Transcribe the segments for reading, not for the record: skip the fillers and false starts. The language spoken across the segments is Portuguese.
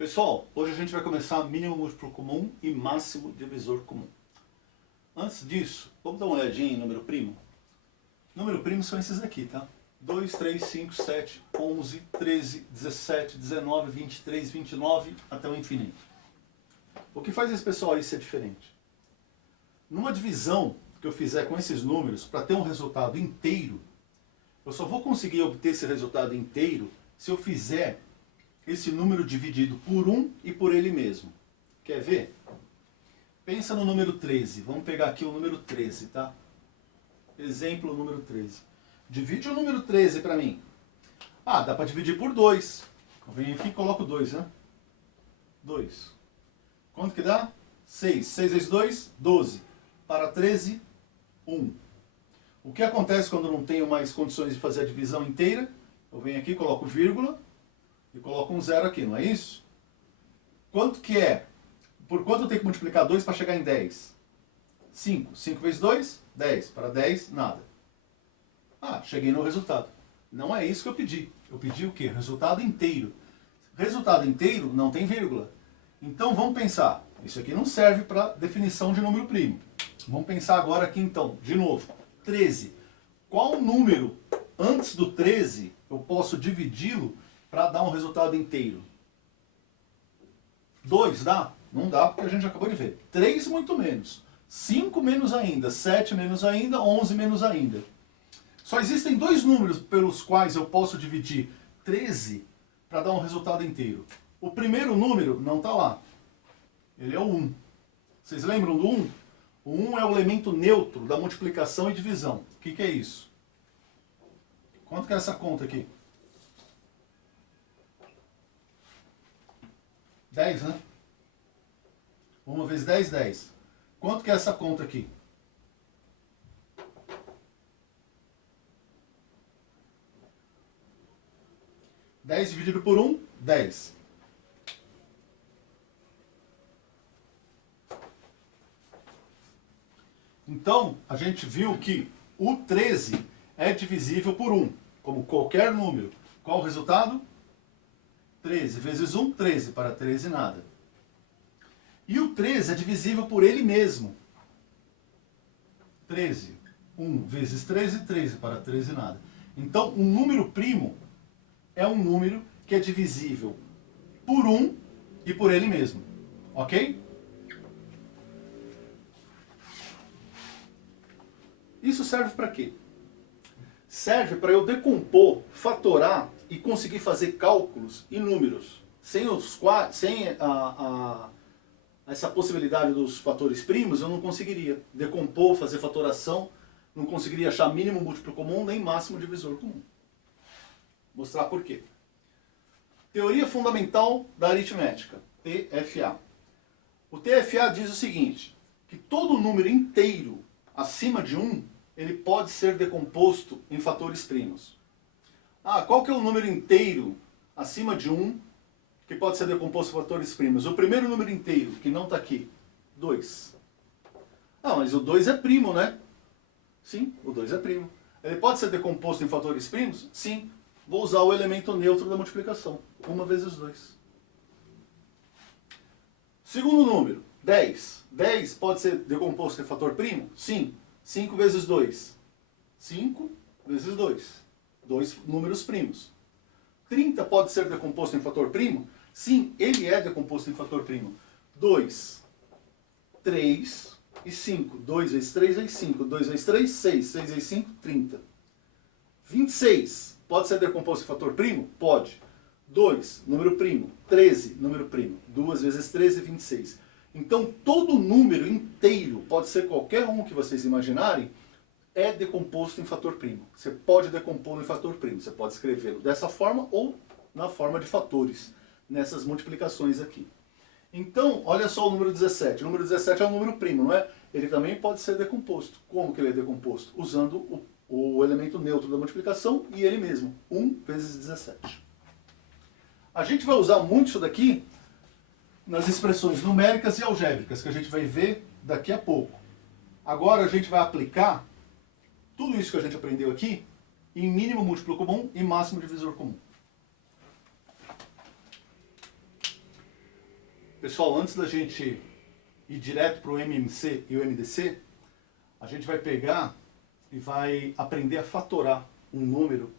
Pessoal, hoje a gente vai começar mínimo múltiplo comum e máximo divisor comum. Antes disso, vamos dar uma olhadinha em número primo? Número primo são esses aqui, tá? 2, 3, 5, 7, 11, 13, 17, 19, 23, 29, até o infinito. O que faz esse pessoal aí ser diferente? Numa divisão que eu fizer com esses números, para ter um resultado inteiro, eu só vou conseguir obter esse resultado inteiro se eu fizer esse número dividido por 1 e por ele mesmo. Quer ver? Pensa no número 13. Vamos pegar aqui o número 13, tá? Exemplo número 13. Divide o número 13 para mim. Ah, dá para dividir por 2. Eu venho aqui e coloco 2, né? 2. Quanto que dá? 6. 6 vezes 2, 12. Para 13, 1. O que acontece quando eu não tenho mais condições de fazer a divisão inteira? Eu venho aqui, coloco vírgula e coloco um 0 aqui, não é isso? Quanto que é? Por quanto eu tenho que multiplicar 2 para chegar em 10? 5. 5 vezes 2, 10. Para 10, nada. Ah, cheguei no resultado. Não é isso que eu pedi. Eu pedi o quê? Resultado inteiro. Resultado inteiro não tem vírgula. Então vamos pensar. Isso aqui não serve para definição de número primo. Vamos pensar agora aqui então, de novo. 13. Qual número antes do 13 eu posso dividi-lo para dar um resultado inteiro? 2 dá? Não dá porque a gente acabou de ver. 3 muito menos. 5 menos ainda. 7 menos ainda. 11 menos ainda. Só existem dois números pelos quais eu posso dividir 13 para dar um resultado inteiro. O primeiro número não está lá. Ele é o 1. Vocês lembram do 1? O 1 é o elemento neutro da multiplicação e divisão. O que é isso? Quanto que é essa conta aqui? 10, né? 1 vezes 10, 10. Quanto que é essa conta aqui? Dez dividido por 1, 10. Então, a gente viu que o 13 é divisível por 1, como qualquer número. Qual o resultado? 13 vezes 1, 13. Para 13, nada. E o 13 é divisível por ele mesmo. 13. 1 vezes 13, 13. Para 13, nada. Então, um número primo é um número que é divisível por 1 e por ele mesmo. Ok? Isso serve para quê? Serve para eu decompor, fatorar e conseguir fazer cálculos em números. Sem essa possibilidade dos fatores primos, eu não conseguiria decompor, fazer fatoração, não conseguiria achar mínimo múltiplo comum nem máximo divisor comum. Vou mostrar por quê. Teoria fundamental da aritmética, TFA. O TFA diz o seguinte, que todo número inteiro acima de 1, ele pode ser decomposto em fatores primos. Ah, qual que é o número inteiro acima de 1 que pode ser decomposto em fatores primos? O primeiro número inteiro, que não está aqui, 2. Ah, mas o 2 é primo, né? Sim, o 2 é primo. Ele pode ser decomposto em fatores primos? Sim. Vou usar o elemento neutro da multiplicação. 1 vezes 2. Segundo número, 10. 10 pode ser decomposto em fator primo? Sim. 5 vezes 2. 5 vezes 2. 2 números primos. 30 pode ser decomposto em fator primo? Sim, ele é decomposto em fator primo. 2, 3 e 5. 2 vezes 3 vezes 5. 2 vezes 3, 6. 6 vezes 5, 30. 26 pode ser decomposto em fator primo? Pode. 2, número primo. 13, número primo. 2 vezes 13, 26. Então, todo número inteiro, pode ser qualquer um que vocês imaginarem, é decomposto em fator primo. Você pode decompor em fator primo. Você pode escrevê-lo dessa forma ou na forma de fatores, nessas multiplicações aqui. Então, olha só o número 17. O número 17 é um número primo, não é? Ele também pode ser decomposto. Como que ele é decomposto? Usando o elemento neutro da multiplicação e ele mesmo. 1 vezes 17. A gente vai usar muito isso daqui nas expressões numéricas e algébricas, que a gente vai ver daqui a pouco. Agora a gente vai aplicar tudo isso que a gente aprendeu aqui em mínimo múltiplo comum e máximo divisor comum. Pessoal, antes da gente ir direto para o MMC e o MDC, a gente vai pegar e vai aprender a fatorar um número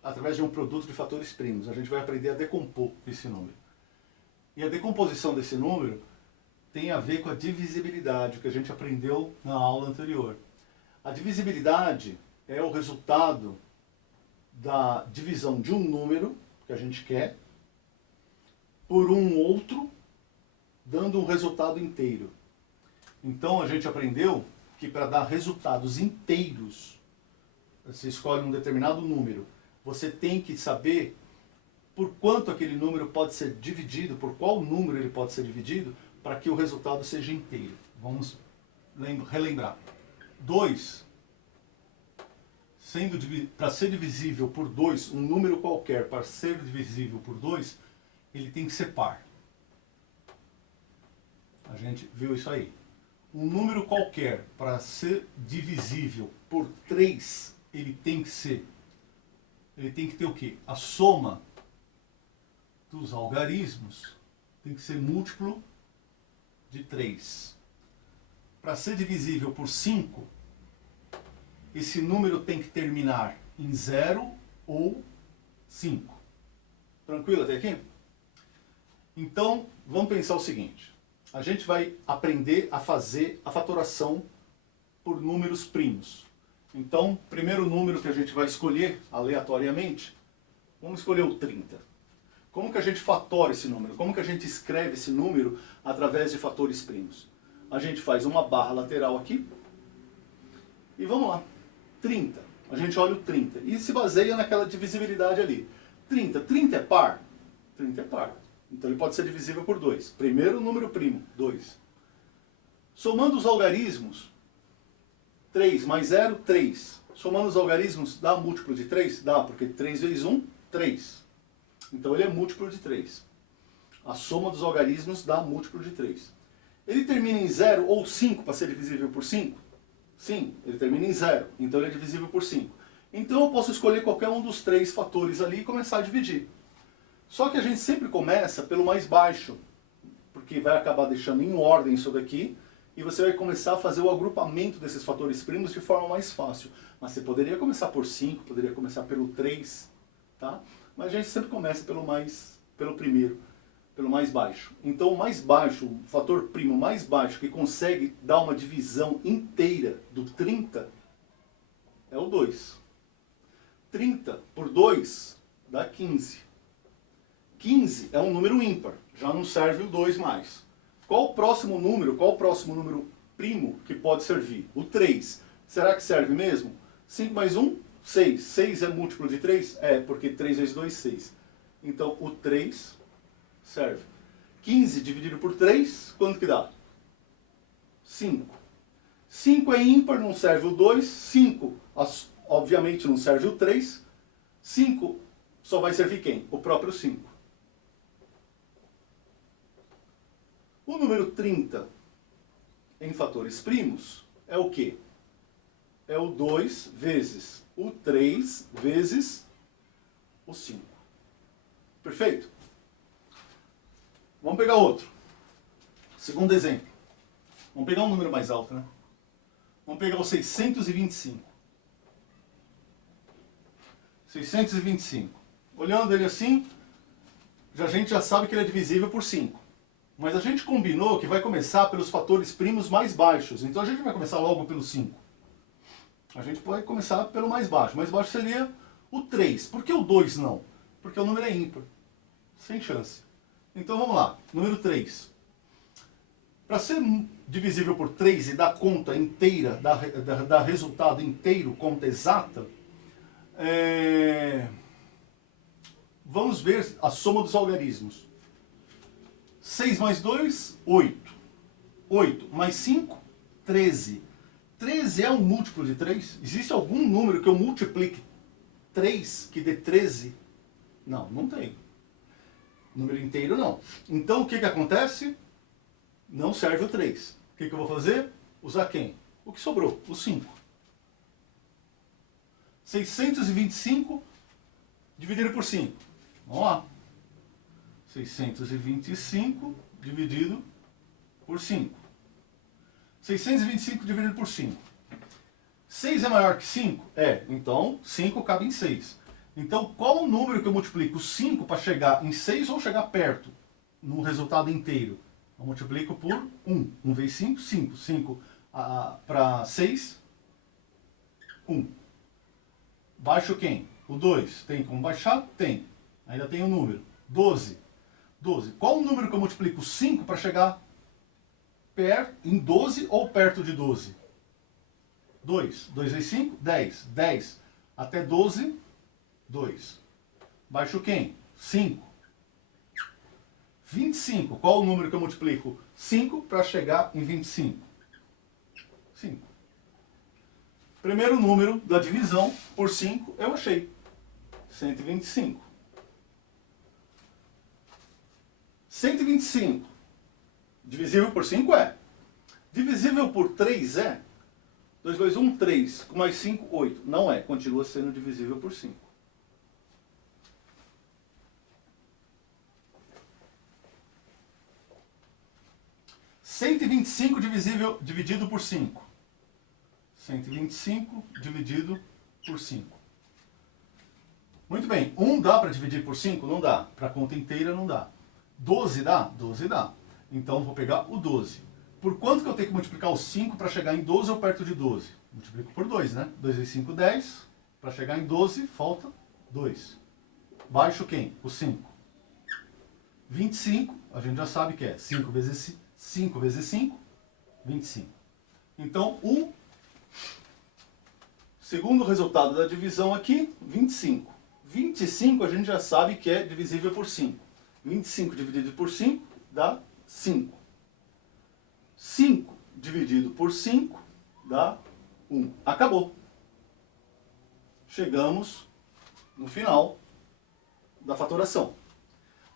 através de um produto de fatores primos. A gente vai aprender a decompor esse número. E a decomposição desse número tem a ver com a divisibilidade, que a gente aprendeu na aula anterior. A divisibilidade é o resultado da divisão de um número que a gente quer por um outro, dando um resultado inteiro. Então a gente aprendeu que para dar resultados inteiros, você escolhe um determinado número, você tem que saber por quanto aquele número pode ser dividido, por qual número ele pode ser dividido, para que o resultado seja inteiro. Vamos relembrar. 2, para ser divisível por 2, um número qualquer, para ser divisível por 2, ele tem que ser par. A gente viu isso aí. Um número qualquer, para ser divisível por 3, ele tem que ter o quê? A soma dos algarismos tem que ser múltiplo de 3. Para ser divisível por 5, esse número tem que terminar em 0 ou 5. Tranquilo até aqui? Então, vamos pensar o seguinte. A gente vai aprender a fazer a fatoração por números primos. Então, primeiro número que a gente vai escolher aleatoriamente, vamos escolher o 30. Como que a gente fatora esse número? Como que a gente escreve esse número através de fatores primos? A gente faz uma barra lateral aqui e vamos lá. 30. A gente olha o 30 e se baseia naquela divisibilidade ali. 30 é par? 30 é par. Então ele pode ser divisível por 2. Primeiro número primo, 2. Somando os algarismos, 3 mais 0, 3. Somando os algarismos, dá múltiplo de 3? Dá, porque 3 vezes 1, 3. Então ele é múltiplo de 3. A soma dos algarismos dá múltiplo de 3. Ele termina em 0 ou 5 para ser divisível por 5? Sim, ele termina em 0. Então ele é divisível por 5. Então eu posso escolher qualquer um dos 3 fatores ali e começar a dividir. Só que a gente sempre começa pelo mais baixo, porque vai acabar deixando em ordem isso daqui, e você vai começar a fazer o agrupamento desses fatores primos de forma mais fácil. Mas você poderia começar por 5, poderia começar pelo 3, tá? Mas a gente sempre começa pelo primeiro, pelo mais baixo. Então o mais baixo, o fator primo mais baixo que consegue dar uma divisão inteira do 30 é o 2. 30 por 2 dá 15. 15 é um número ímpar, já não serve o 2 mais. Qual o próximo número primo que pode servir? O 3. Será que serve mesmo? 5 mais 1, 6. 6 é múltiplo de 3? É, porque 3 vezes 2, 6. Então o 3 serve. 15 dividido por 3, quanto que dá? 5. 5 é ímpar, não serve o 2. 5, obviamente, não serve o 3. 5 só vai servir quem? O próprio 5. O número 30 em fatores primos é o quê? É o 2 vezes o 3 vezes o 5. Perfeito? Vamos pegar outro. Segundo exemplo. Vamos pegar um número mais alto, né? Vamos pegar o 625. 625. Olhando ele assim, a gente já sabe que ele é divisível por 5. Mas a gente combinou que vai começar pelos fatores primos mais baixos. Então a gente vai começar logo pelo 5. A gente pode começar pelo mais baixo. O mais baixo seria o 3. Por que o 2 não? Porque o número é ímpar. Sem chance. Então vamos lá. Número 3. Para ser divisível por 3 e dar conta inteira, dar resultado inteiro, conta exata, vamos ver a soma dos algarismos. 6 mais 2, 8. 8 mais 5, 13. 13 é um múltiplo de 3? Existe algum número que eu multiplique 3 que dê 13? Não, não tem. Número inteiro não. Então o que acontece? Não serve o 3. O que eu vou fazer? Usar quem? O que sobrou, o 5. 625 dividido por 5. Vamos lá. 625 dividido por 5. 625 dividido por 5. 6 é maior que 5? É, então 5 cabe em 6. Então qual o número que eu multiplico 5 para chegar em 6 ou chegar perto no resultado inteiro? Eu multiplico por 1. 1 vezes 5, 5. 5 para 6, 1. Baixo quem? O 2. Tem como baixar? Tem. Ainda tem o número. 12. 12. Qual o número que eu multiplico 5 para chegar em 12 ou perto de 12? 2. 2 vezes 5, 10. 10 até 12, 2. Baixo quem? 5. 25. Qual o número que eu multiplico 5 para chegar em 25? 5. Primeiro número da divisão por 5 eu achei. 125. 125. Divisível por 5 é. Divisível por 3 é. 2 vezes 1, 3. Com mais 5, 8. Não é. Continua sendo divisível por 5. Dividido por 5. 125 dividido por 5. Muito bem. 1 dá para dividir por 5? Não dá. Para a conta inteira não dá. 12 dá? 12 dá. Então vou pegar o 12. Por quanto que eu tenho que multiplicar o 5 para chegar em 12 ou perto de 12? Multiplico por 2, né? 2 vezes 5, 10. Para chegar em 12, falta 2. Baixo quem? O 5. 25, a gente já sabe que é 5 vezes 5 vezes 5, 25. Então, o segundo resultado da divisão aqui, 25. 25 a gente já sabe que é divisível por 5. 25 dividido por 5 dá 5. 5 dividido por 5 dá 1. Acabou. Chegamos no final da fatoração.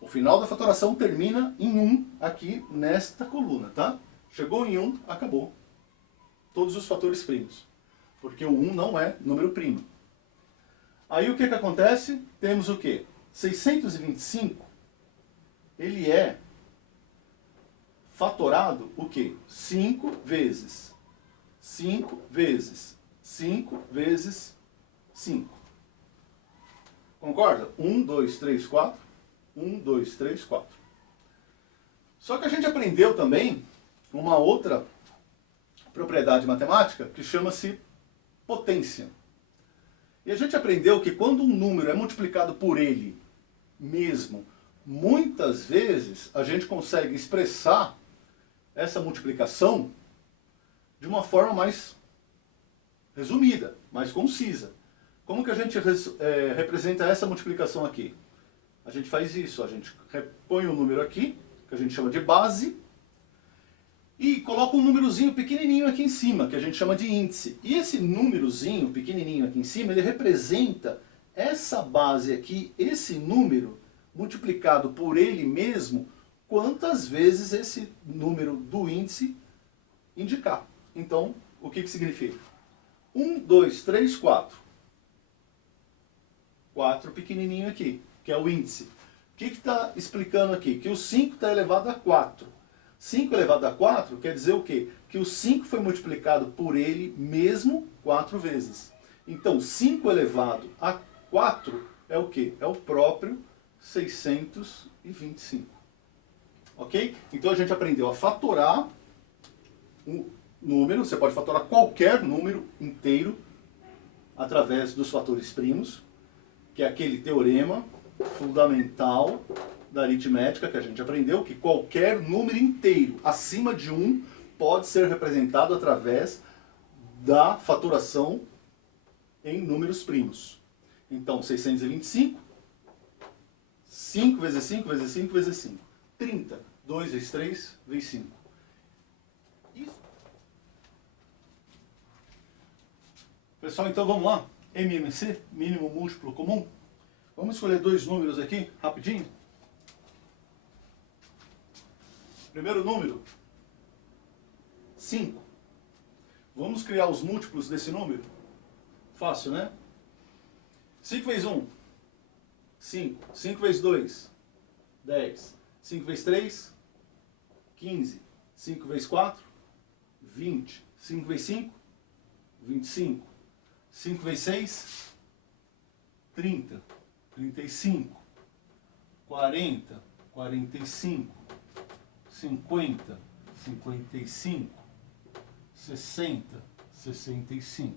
O final da fatoração termina em 1 aqui nesta coluna, tá? Chegou em 1, acabou. Todos os fatores primos. Porque o 1 não é número primo. Aí o que que acontece? Temos o quê? 625, ele é fatorado o quê? 5 vezes 5 vezes 5 vezes 5. Concorda? 1, 2, 3, 4. 1, 2, 3, 4. Só que a gente aprendeu também uma outra propriedade matemática que chama-se potência. E a gente aprendeu que quando um número é multiplicado por ele mesmo, muitas vezes a gente consegue expressar essa multiplicação de uma forma mais resumida, mais concisa. Como que a gente representa essa multiplicação aqui? A gente faz isso, a gente põe um número aqui, que a gente chama de base, e coloca um númerozinho pequenininho aqui em cima, que a gente chama de índice. E esse númerozinho pequenininho aqui em cima, ele representa essa base aqui, esse número, multiplicado por ele mesmo, quantas vezes esse número do índice indicar. Então, o que que significa? 1, 2, 3, 4. 4 pequenininho aqui, que é o índice. O que está explicando aqui? Que o 5 está elevado a 4. 5 elevado a 4 quer dizer o quê? Que o 5 foi multiplicado por ele mesmo 4 vezes. Então, 5 elevado a 4 é o quê? É o próprio 625. Ok? Então a gente aprendeu a fatorar um número, você pode fatorar qualquer número inteiro através dos fatores primos, que é aquele teorema fundamental da aritmética que a gente aprendeu, que qualquer número inteiro acima de 1 pode ser representado através da fatoração em números primos. Então, 625, 5 vezes 5 vezes 5 vezes 5. 30. 2 vezes 3 vezes 5. Isso. Pessoal, então vamos lá. MMC, mínimo múltiplo comum. Vamos escolher dois números aqui, rapidinho. Primeiro número, 5. Vamos criar os múltiplos desse número? Fácil, né? 5 vezes 1, 5. 5 vezes 2, 10. 5 vezes 3, 15. 5 vezes 4, 20. 5 vezes 5, 25. 5 vezes 6, 30. 35. 40. 45. 50. 55. 60. 65.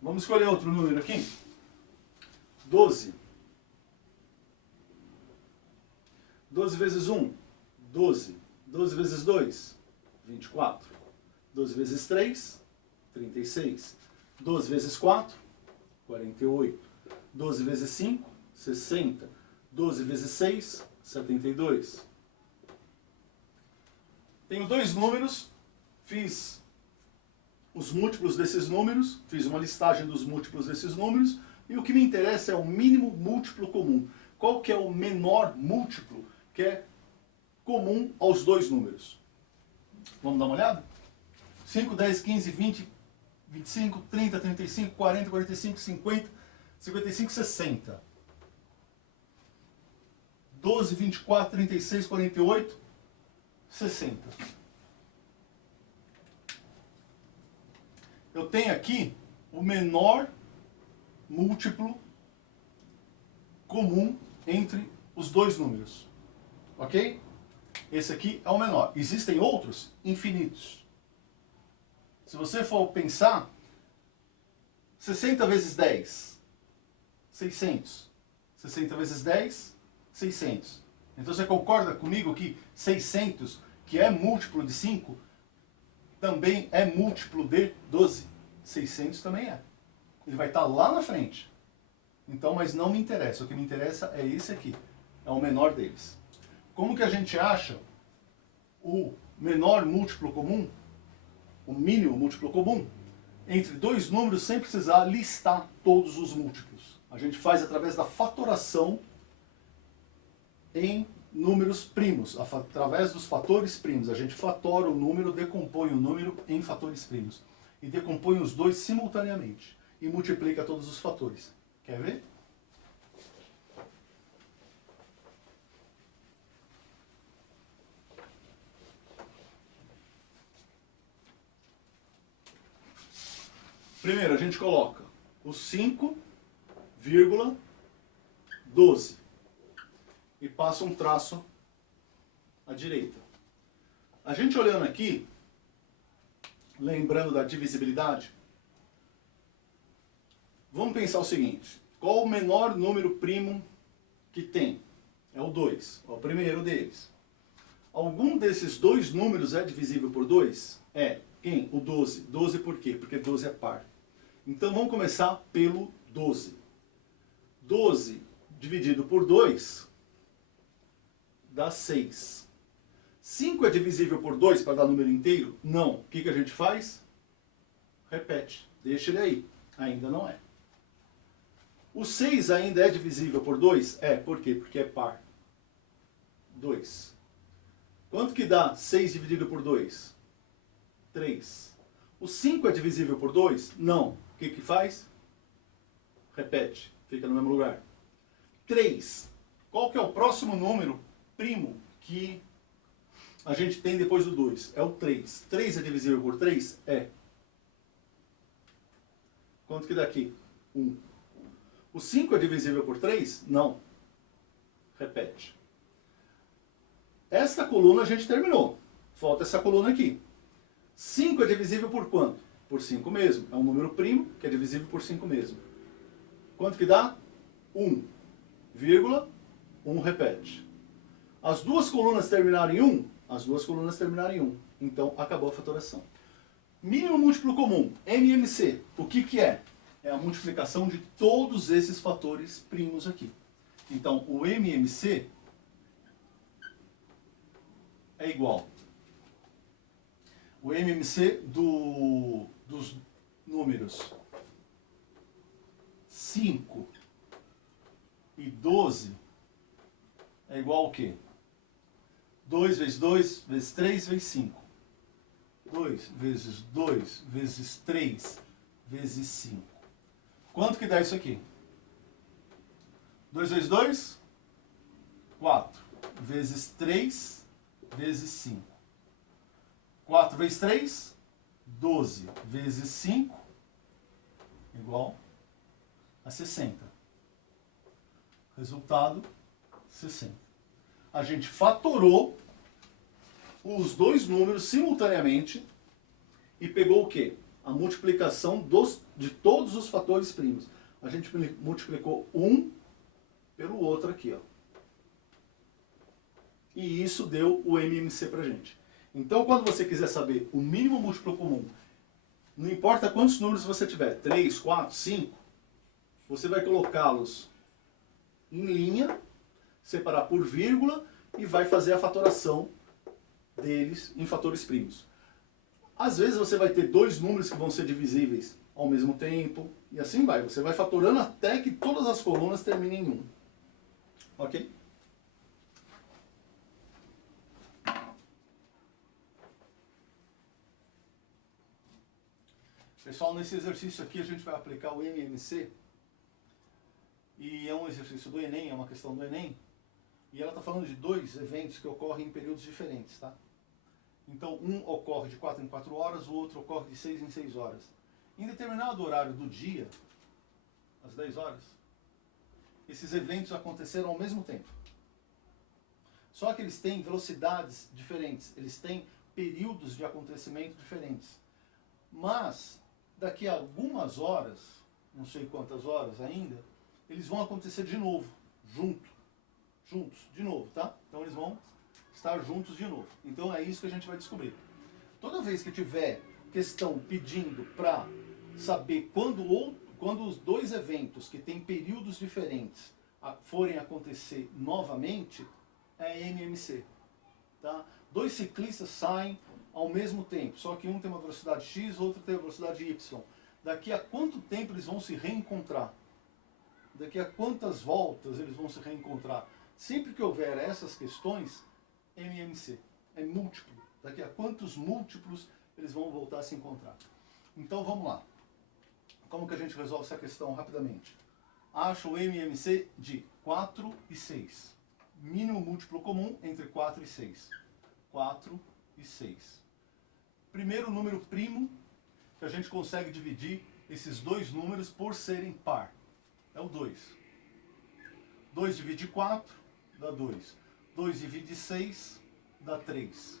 Vamos escolher outro número aqui. 12. 12 vezes 1, 12. 12 vezes 2, 24. 12 vezes 3, 36. 12 vezes 4, 48. 12 vezes 5, 60. 12 vezes 6, 72. Tenho dois números, fiz os múltiplos desses números, fiz uma listagem dos múltiplos desses números, e o que me interessa é o mínimo múltiplo comum. Qual que é o menor múltiplo que é comum aos dois números? Vamos dar uma olhada? 5, 10, 15, 20, 25, 30, 35, 40, 45, 50, 55, 60. 12, 24, 36, 48, 60. Eu tenho aqui o menor múltiplo comum entre os dois números. Ok? Esse aqui é o menor. Existem outros infinitos. Se você for pensar, 60 vezes 10, 600. 60 vezes 10, 600. Então você concorda comigo que 600, que é múltiplo de 5, também é múltiplo de 12? 600 também é. Ele vai estar lá na frente. Então, mas não me interessa. O que me interessa é esse aqui. É o menor deles. Como que a gente acha o menor múltiplo comum, o mínimo múltiplo comum, entre dois números sem precisar listar todos os múltiplos? A gente faz através da fatoração em números primos, através dos fatores primos. A gente fatora o número, decompõe o número em fatores primos. E decompõe os dois simultaneamente. E multiplica todos os fatores. Quer ver? Primeiro, a gente coloca o 5,12 e passa um traço à direita. A gente olhando aqui, lembrando da divisibilidade, vamos pensar o seguinte: qual o menor número primo que tem? É o 2, é o primeiro deles. Algum desses dois números é divisível por 2? É. Quem? O 12. 12 por quê? Porque 12 é par. Então vamos começar pelo 12. 12 dividido por 2 dá 6. 5 é divisível por 2 para dar número inteiro? Não. O que a gente faz? Repete. Deixa ele aí. Ainda não é. O 6 ainda é divisível por 2? É. Por quê? Porque é par. 2. Quanto que dá 6 dividido por 2? 3. O 5 é divisível por 2? Não. O que faz? Repete. Fica no mesmo lugar. 3. Qual que é o próximo número primo que a gente tem depois do 2? É o 3. 3 é divisível por 3? É. Quanto que dá aqui? 1. O 5 é divisível por 3? Não. Repete. Esta coluna a gente terminou. Falta essa coluna aqui. 5 é divisível por quanto? Por 5 mesmo. É um número primo que é divisível por 5 mesmo. Quanto que dá? 1. 1 repete. As duas colunas terminaram em 1? As duas colunas terminaram em 1. Então, acabou a fatoração. Mínimo múltiplo comum, MMC. O que é? É a multiplicação de todos esses fatores primos aqui. Então, o MMC é igual. O MMC dos números 5 e 12 é igual ao quê? 2 vezes 2 vezes 3 vezes 5. 2 vezes 2 vezes 3 vezes 5. Quanto que dá isso aqui? 2 vezes 2, 4. Vezes 3, vezes 5. 4 vezes 3, 12. Vezes 5, igual a 60. Resultado, 60. A gente fatorou os dois números simultaneamente e pegou o quê? A multiplicação de todos os fatores primos. A gente multiplicou um pelo outro aqui, ó. E isso deu o MMC pra gente. Então, quando você quiser saber o mínimo múltiplo comum, não importa quantos números você tiver, 3, 4, 5, você vai colocá-los em linha, separar por vírgula e vai fazer a fatoração deles em fatores primos. Às vezes você vai ter dois números que vão ser divisíveis ao mesmo tempo, e assim vai. Você vai fatorando até que todas as colunas terminem em 1. Ok? Pessoal, nesse exercício aqui a gente vai aplicar o MMC. E é um exercício do Enem, é uma questão do Enem. E ela está falando de dois eventos que ocorrem em períodos diferentes, tá? Então, um ocorre de 4 em 4 horas, o outro ocorre de 6 em 6 horas. Em determinado horário do dia, às 10 horas, esses eventos aconteceram ao mesmo tempo. Só que eles têm velocidades diferentes, eles têm períodos de acontecimento diferentes. Mas, daqui a algumas horas, não sei quantas horas ainda, eles vão acontecer de novo, juntos, de novo, tá? Então eles vão estar juntos de novo. Então é isso que a gente vai descobrir. Toda vez que tiver questão pedindo para saber quando os dois eventos que têm períodos diferentes forem acontecer novamente, é MMC. Tá? Dois ciclistas saem ao mesmo tempo, só que um tem uma velocidade X, outro tem uma velocidade Y. Daqui a quanto tempo eles vão se reencontrar? Daqui a quantas voltas eles vão se reencontrar? Sempre que houver essas questões, MMC. É múltiplo. Daqui a quantos múltiplos eles vão voltar a se encontrar? Então vamos lá. Como que a gente resolve essa questão rapidamente? Acha o MMC de 4 e 6. Mínimo múltiplo comum entre 4 e 6. 4 e 6. Primeiro número primo que a gente consegue dividir esses dois números por serem par. É o 2. 2 divide 4, dá 2. 2 divide 6, dá 3.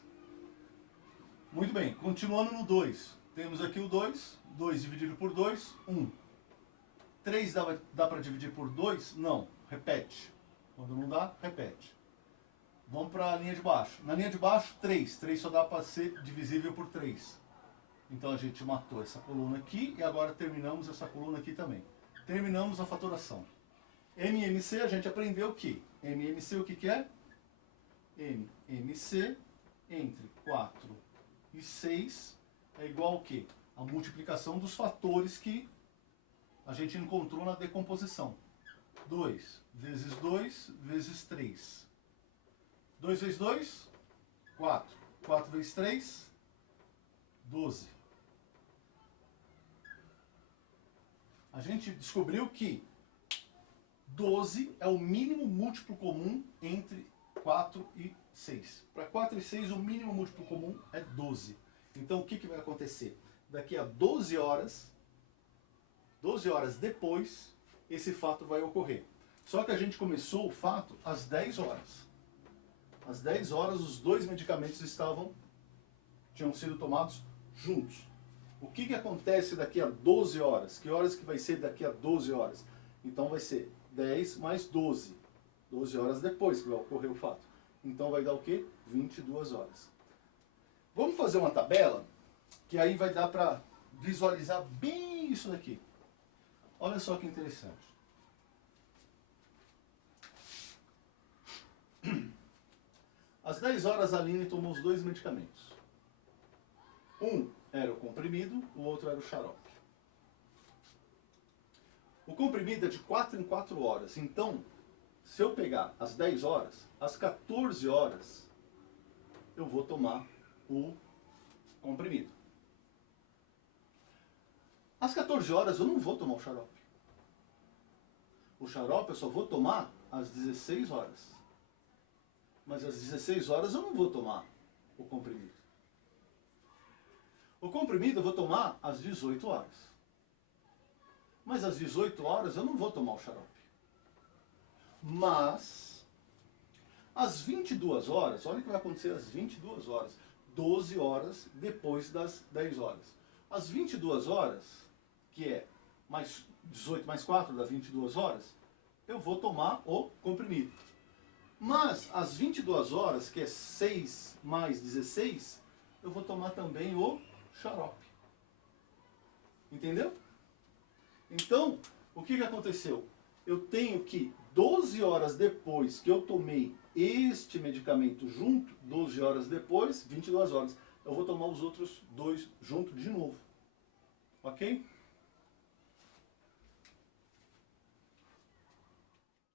Muito bem, continuando no 2. Temos aqui o 2. 2 dividido por 2, 1. 3 dá para dividir por 2? Não, repete. Quando não dá, repete. Vamos para a linha de baixo. Na linha de baixo, 3. 3 só dá para ser divisível por 3. Então a gente matou essa coluna aqui e agora terminamos essa coluna aqui também. Terminamos a fatoração. MMC, a gente aprendeu que MMC o que é? MMC entre 4 e 6 é igual ao quê? A multiplicação dos fatores que a gente encontrou na decomposição. 2 vezes 2 vezes 3. 2 vezes 2, 4. 4 vezes 3, 12. A gente descobriu que 12 é o mínimo múltiplo comum entre 4 e 6. Para 4 e 6, o mínimo múltiplo comum é 12. Então, o que vai acontecer? Daqui a 12 horas depois, esse fato vai ocorrer. Só que a gente começou o fato às 10 horas. Às 10 horas, os dois medicamentos tinham sido tomados juntos. O que acontece daqui a 12 horas? Que horas que vai ser daqui a 12 horas? Então vai ser 10 mais 12. 12 horas depois que vai ocorrer o fato. Então vai dar o quê? 22 horas. Vamos fazer uma tabela, que aí vai dar para visualizar bem isso daqui. Olha só que interessante. Às 10 horas a Aline tomou os dois medicamentos. Um era o comprimido, o outro era o xarope. O comprimido é de 4 em 4 horas. Então, se eu pegar às 10 horas, às 14 horas, eu vou tomar o comprimido. Às 14 horas eu não vou tomar o xarope. O xarope eu só vou tomar às 16 horas. Mas às 16 horas eu não vou tomar o comprimido. O comprimido eu vou tomar às 18 horas. Mas às 18 horas eu não vou tomar o xarope. Mas, às 22 horas, olha o que vai acontecer às 22 horas. 12 horas depois das 10 horas. Às 22 horas, que é mais 18 mais 4, dá 22 horas, eu vou tomar o comprimido. Mas, às 22 horas, que é 6 mais 16, eu vou tomar também o xarope. Entendeu? Então, o que aconteceu? Eu tenho que, 12 horas depois que eu tomei este medicamento junto, 12 horas depois, 22 horas, eu vou tomar os outros dois junto de novo. Ok?